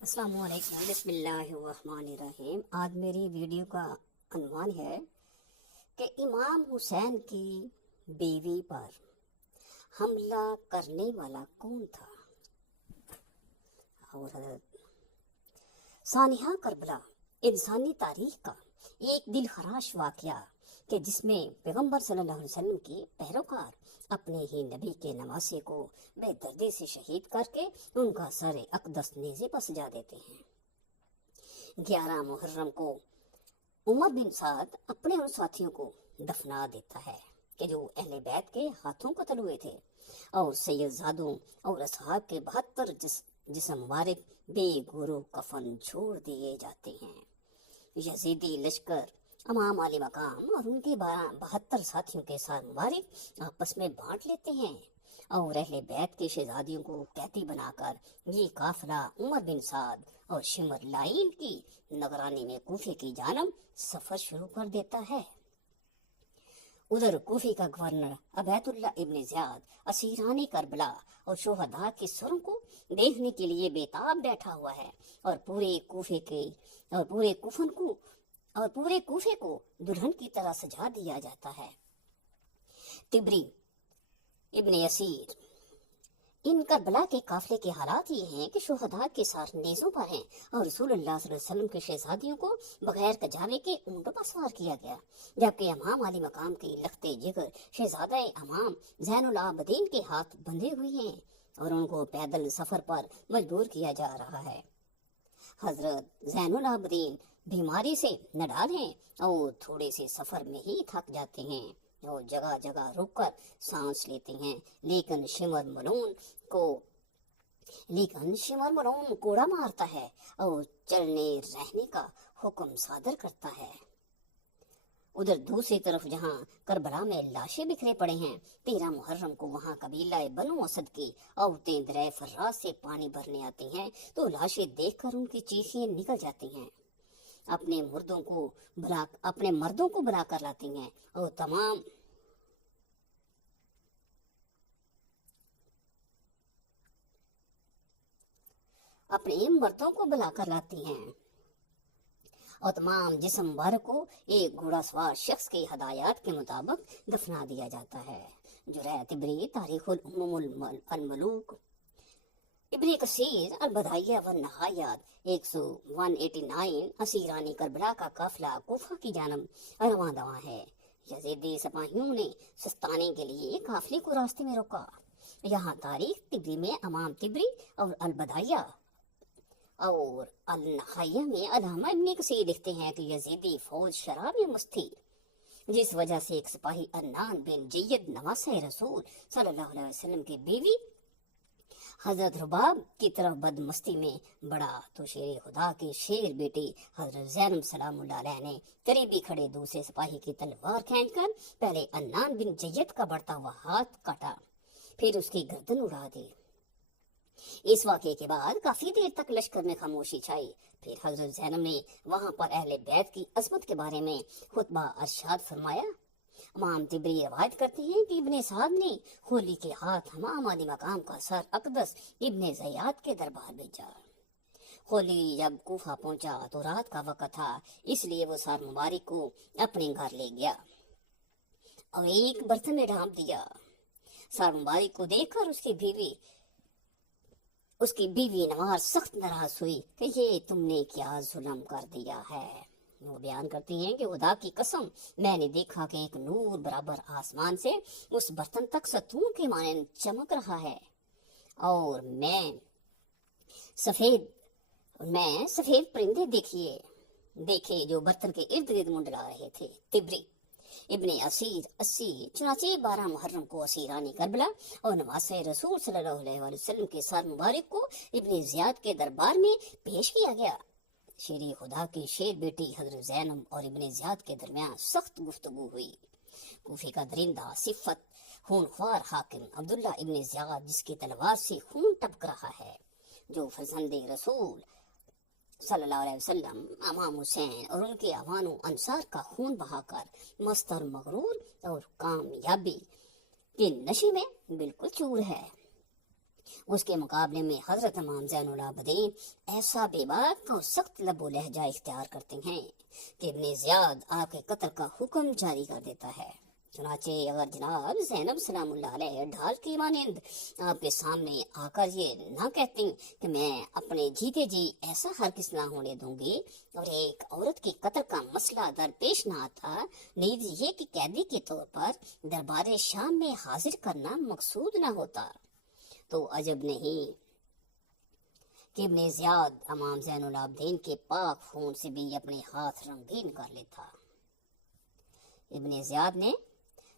السلام علیکم، بسم اللہ الرحمن الرحیم۔ آج میری ویڈیو کا عنوان ہے کہ امام حسین کی بیوی پر حملہ کرنے والا کون تھا؟ اور حضرت سانحہ کربلا انسانی تاریخ کا ایک دل خراش واقعہ کہ جس میں پیغمبر صلی اللہ علیہ وسلم کی پیروکار اپنے ہی نبی کے نواسے کو بے دردی سے شہید کر کے ان کا سر اقدس نیزے پر سجا دیتے ہیں۔ 11 محرم کو عمر بن سعد اپنے ان ساتھیوں کو دفنا دیتا ہے کہ جو اہل بیت کے ہاتھوں قتل ہوئے تھے، اور سید زادوں اور اصحاب کے 72 جسم مبارک بے گورو کفن چھوڑ دیے جاتے ہیں۔ یزیدی لشکر امام علی مقام اور ان کے 72 ساتھیوں کے ساتھ مبارک آپس میں بانٹ لیتے ہیں، اور اہل بیت کے شہزادیوں کو قیدی بنا کر یہ قافلہ عمر بن سعد اور شمر لائن کی نگرانی میں کوفے کی جانب سفر شروع کر دیتا ہے۔ ادھر کوفے کا گورنر عبید اللہ ابن زیاد اسیران کربلا اور شہداء کے سروں کو دیکھنے کے لیے بےتاب بیٹھا ہوا ہے، اور پورے کوفے کو دلہن کی طرح سجا دیا جاتا ہے۔ تبری ابن اسیر ان کربلا کے قافلے کے حالات یہ ہیں کہ شہداء کے سار نیزوں پر ہیں، اور رسول اللہ صلی اللہ علیہ وسلم کے شہزادیوں کو بغیر کجاوے کے اونٹوں پر سوار کیا گیا، جبکہ امام علی مقام کی لخت جگر شہزادہ امام زین العابدین کے ہاتھ بندھے ہوئے ہیں، اور ان کو پیدل سفر پر مجبور کیا جا رہا ہے۔ حضرت زین العابدین بیماری سے نڈال ہیں اور تھوڑے سے سفر میں ہی تھک جاتے ہیں اور جگہ جگہ رک کر سانس لیتے ہیں، لیکن شمر ملعون کوڑا مارتا ہے اور چلنے رہنے کا حکم صادر کرتا ہے۔ ادھر دوسری طرف جہاں کربلا میں لاشیں بکھرے پڑے ہیں، 13 محرم کو وہاں قبیلہ بنو اسد کی عورتیں درہ فرات سے پانی بھرنے آتی ہیں تو لاشیں دیکھ کر ان کی چیخیں نکل جاتی ہیں، اپنے مردوں کو بلا کر لاتی ہیں، اور تمام جسم مبارک کو ایک گھوڑا سوار شخص کی ہدایات کے مطابق دفنا دیا جاتا ہے۔ جرح تبری تاریخ الامم الملوک ابن کثیر البدائیہ والنہایات 189 اسیران کربلا کا قافلہ کوفہ کی جانب رواں دواں ہے۔ یزیدی سپاہیوں نے سستانے کے لیے قافلے کو راستے میں روکا۔ یہاں تاریخ تبری میں امام تبری اور البدائیہ اور النہایہ میں علامہ ابن کثیر لکھتے ہیں کہ یزیدی فوج شراب میں مست تھی، جس وجہ سے ایک سپاہی عنان بن جید نواسہ رسول صلی اللہ علیہ وسلم کی بیوی حضرت رباب کی طرف بد مستی میں بڑا تو شیر خدا کی شیر بیٹی حضرت زینب سلام اللہ علیہ نے قریبی کھڑے دوسرے سپاہی کی تلوار کھینچ کر پہلے عنان بن جید کا بڑھتا ہوا ہاتھ کاٹا، پھر اس کی گردن اڑا دی۔ اس واقعے کے بعد کافی دیر تک لشکر میں خاموشی چھائی۔ پھر حضرت زینب نے وہاں پر اہل بیت کی عظمت کے بارے میں خطبہ ارشاد فرمایا۔ امام تبری روایت کرتے ہیں کہ ابن سعد نے خولی کے ہاتھ امام علی مقام کا سر اقدس ابن زیاد کے دربار بھیجا۔ خولی جب کوفہ پہنچا تو رات کا وقت تھا، اس لیے وہ سر مبارک کو اپنے گھر لے گیا اور ایک برتن میں ڈھانپ دیا۔ سر مبارک کو دیکھ کر اس کی بیوی نوار سخت ناراض ہوئی کہ یہ تم نے کیا ظلم کر دیا ہے۔ وہ بیان کرتی ہیں کہ خدا کی قسم میں نے دیکھا کہ ایک نور برابر آسمان سے اس برتن تک ستون کے مانند چمک رہا ہے، اور میں سفید پرندے دیکھے جو برتن کے ارد گرد منڈلا رہے تھے۔ تبری ابن اسیر چنانچہ 12 محرم کو اسیران کربلا اور نواسہ رسول صلی اللہ علیہ وسلم کے سر مبارک کو ابن زیاد کے دربار میں پیش کیا گیا۔ شیر خدا کی شیر بیٹی حضرت زینب اور ابن زیاد کے درمیان سخت گفتگو ہوئی۔ کوفے کا درندہ صفت خونخوار حاکم عبداللہ ابن زیاد، جس کی تلوار سے خون ٹپک رہا ہے، جو فرزند رسول صلی اللہ علیہ وسلم امام حسین اور ان کے اعوان و انصار کا خون بہا کر مست اور مغرور اور کامیابی کے نشے میں بالکل چور ہے۔ اس کے مقابلے میں حضرت امام زین العابدین ایسا بے باک اور سخت لب و لہجہ اختیار کرتے ہیں کہ ابن زیاد آپ کے قتل کا حکم جاری کر دیتا ہے۔ چنانچہ اگر جناب زینب سلام اللہ علیہ ڈھال کی مانند آپ کے سامنے آ کر یہ نہ کہتی کہ میں اپنے جیتے جی ایسا ہرگز نہ ہونے دوں گی، اور ایک عورت کے قتل کا مسئلہ درپیش نہ آتا، نیز یہ کہ قیدی کے طور پر دربار شام میں حاضر کرنا مقصود نہ ہوتا، تو عجب نہیں کہ ابن زیاد امام زین العابدین کے پاک خون سے بھی اپنے ہاتھ رنگین کر لیتا۔ ابن زیاد نے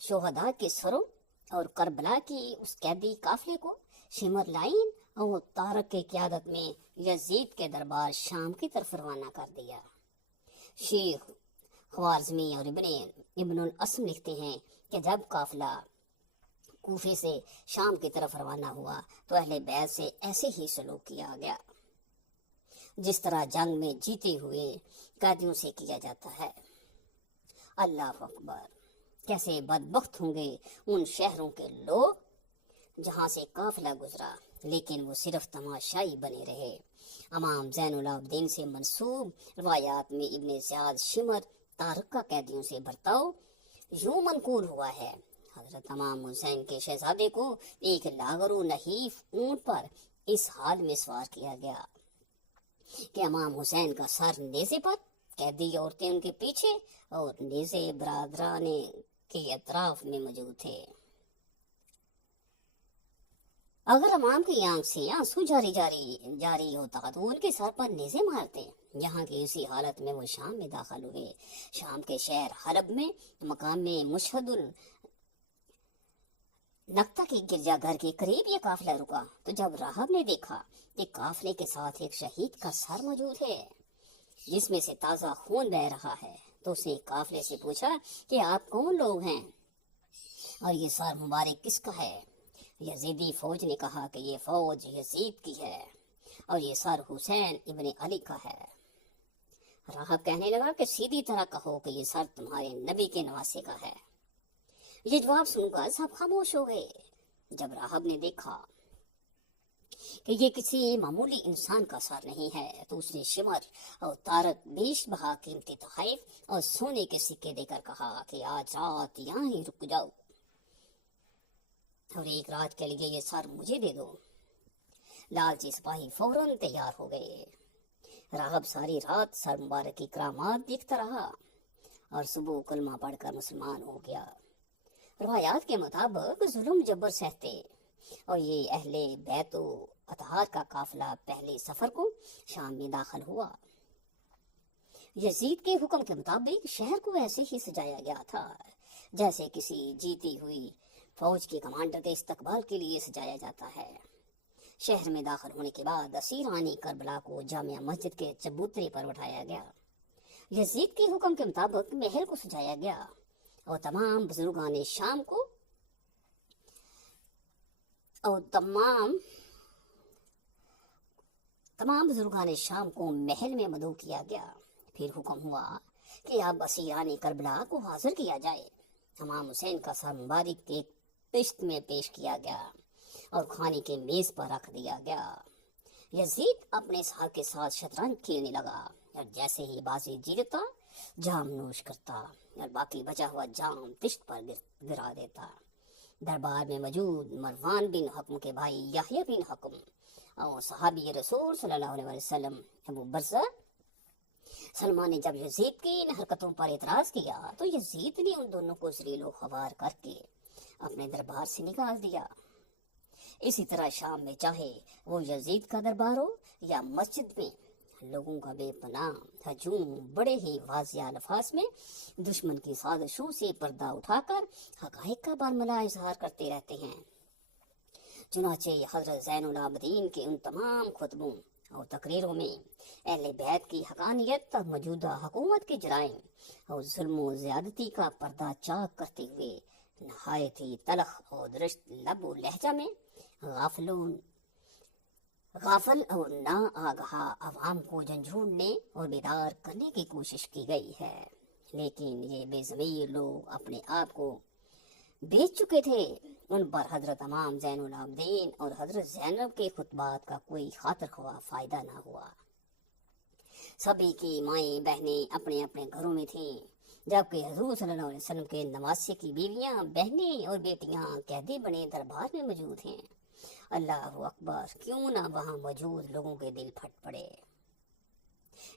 شہداء کے سروں اور کربلا کی اس قیدی قافلے کو شمر لائن اور طارق کی قیادت میں یزید کے دربار شام کی طرف روانہ کر دیا۔ شیخ خوارزمی اور ابن الاسم لکھتے ہیں کہ جب قافلہ کوفے سے شام کی طرف روانہ ہوا تو اہل بیت سے ایسے ہی سلوک کیا گیا جس طرح جنگ میں جیتے ہوئے قیدیوں سے کیا جاتا ہے۔ اللہ اکبر! کیسے بدبخت ہوں گے ان شہروں کے لوگ جہاں سے قافلہ گزرا، لیکن وہ صرف تماشائی بنے رہے۔ امام زین العابدین سے منسوب روایات میں ابن زیاد شمر طارق کا قیدیوں سے برتاؤ یوں منقول ہوا ہے: حضرت امام حسین کے شہزادے کو ایک لاغر و نحیف اونٹ پر اس حال میں سوار کیا گیا کہ امام حسین کا سر نیزے پر، قیدی عورتیں ان کے پیچھے اور نیزے برادران کے اطراف میں موجود تھے۔ اگر امام کی آنکھ سے آنسو جاری ہوتا تو ان کے سر پر نیزے مارتے۔ یہاں کی اسی حالت میں وہ شام میں داخل ہوئے۔ شام کے شہر حلب میں مقام میں مشہد نقطہ کی گرجا گھر کے قریب یہ قافلہ رکا تو جب راہب نے دیکھا کہ قافلے کے ساتھ ایک شہید کا سر موجود ہے جس میں سے تازہ خون بہ رہا ہے، تو اس نے قافلے سے پوچھا کہ آپ کون لوگ ہیں اور یہ سر مبارک کس کا ہے؟ یزیدی فوج نے کہا کہ یہ فوج یزید کی ہے اور یہ سر حسین ابن علی کا ہے۔ راہب کہنے لگا کہ سیدھی طرح کہو کہ یہ سر تمہارے نبی کے نواسے کا ہے۔ یہ جواب سن کر سب خاموش ہو گئے۔ جب راہب نے دیکھا کہ یہ کسی معمولی انسان کا سر نہیں ہے تو اس نے شمر اور طارق بیش بہا قیمتی تحائف اور سونے کے سکے دے کر کہا کہ آج رات یہاں ہی رک جاؤ اور ایک رات کے لیے یہ سر مجھے دے دو۔ لالچی سپاہی فوراً تیار ہو گئے۔ راہب ساری رات سر مبارک کی کرامات دیکھتا رہا اور صبح کلمہ پڑھ کر مسلمان ہو گیا۔ روایات کے مطابق ظلم جبر سہتے اور یہ اہل بیت و اطہار کا قافلہ پہلے سفر کو شام میں داخل ہوا۔ یزید کے حکم کے مطابق شہر کو ایسے ہی سجایا گیا تھا جیسے کسی جیتی ہوئی فوج کے کمانڈر کے استقبال کے لیے سجایا جاتا ہے۔ شہر میں داخل ہونے کے بعد اسیرانی کربلا کو جامع مسجد کے چبوترے پر بٹھایا گیا۔ یزید کے حکم کے مطابق محل کو سجایا گیا اور تمام بزرگان شام کو محل میں مدعو کیا گیا۔ پھر حکم ہوا کہ اب اسیران کربلا کو حاضر کیا جائے۔ امام حسین کا سر مبارک ایک پشت میں پیش کیا گیا اور کھانے کے میز پر رکھ دیا گیا۔ یزید اپنے سار کے ساتھ شطرنج کھیلنے لگا اور جیسے ہی بازی جیتتا جام نوش کرتا اور باقی بچا ہوا جام پشت پر گرا دیتا۔ دربار میں موجود مروان بن حکم کے بھائی یحییٰ بن حکم اور صحابی رسول صلی اللہ علیہ وسلم ابو برزہ سلمان نے جب یزید کی ان حرکتوں پر اعتراض کیا تو یزید نے ان دونوں کو ذلیل و خوار کر کے اپنے دربار سے نکال دیا۔ اسی طرح شام میں چاہے وہ یزید کا دربار ہو یا مسجد میں لوگوں کا بے پناہ ہجوم بڑے ہی واضح الفاظ میں دشمن کی سازشوں سے پردہ اٹھا کر حقائق کا برملا اظہار کرتے رہتے ہیں۔ چنانچہ حضرت زین العابدین کے ان تمام خطبوں اور تقریروں میں اہل بیت کی حقانیت اور موجودہ حکومت کے جرائم اور ظلم و زیادتی کا پردہ چاک کرتے ہوئے نہایت ہی تلخ اور درشت لب و لہجہ میں غافل اور نا آگاہ عوام کو جھنجھوڑنے اور بیدار کرنے کی کوشش کی گئی ہے، لیکن یہ بے ضمیر لوگ اپنے آپ کو بیچ چکے تھے۔ ان پر حضرت امام زین العابدین اور حضرت زینب کے خطبات کا کوئی خاطر خواہ فائدہ نہ ہوا۔ سبھی کی مائیں بہنیں اپنے اپنے گھروں میں تھیں، جبکہ حضور صلی اللہ علیہ وسلم کے نواسے کی بیویاں، بہنیں اور بیٹیاں قیدی بنے دربار میں موجود ہیں۔ اللہ اکبر، کیوں نہ وہاں موجود لوگوں کے دل پھٹ پڑے۔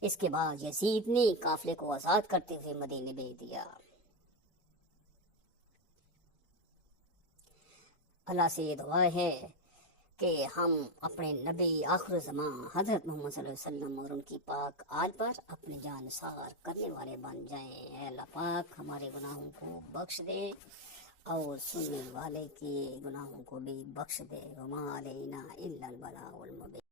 اس کے بعد یزید نے قافلے کو آزاد کرتے ہوئے مدینے بھیج دیا۔ اللہ سے یہ دعا ہے کہ ہم اپنے نبی آخر زمان حضرت محمد صلی اللہ علیہ وسلم اور ان کی پاک آل پر اپنے جان نثار کرنے والے بن جائیں۔ اے اللہ پاک ہمارے گناہوں کو بخش دے اور سننے والے کے گناہوں کو بھی بخش دے۔ وما علینا الا البلاغ المبین۔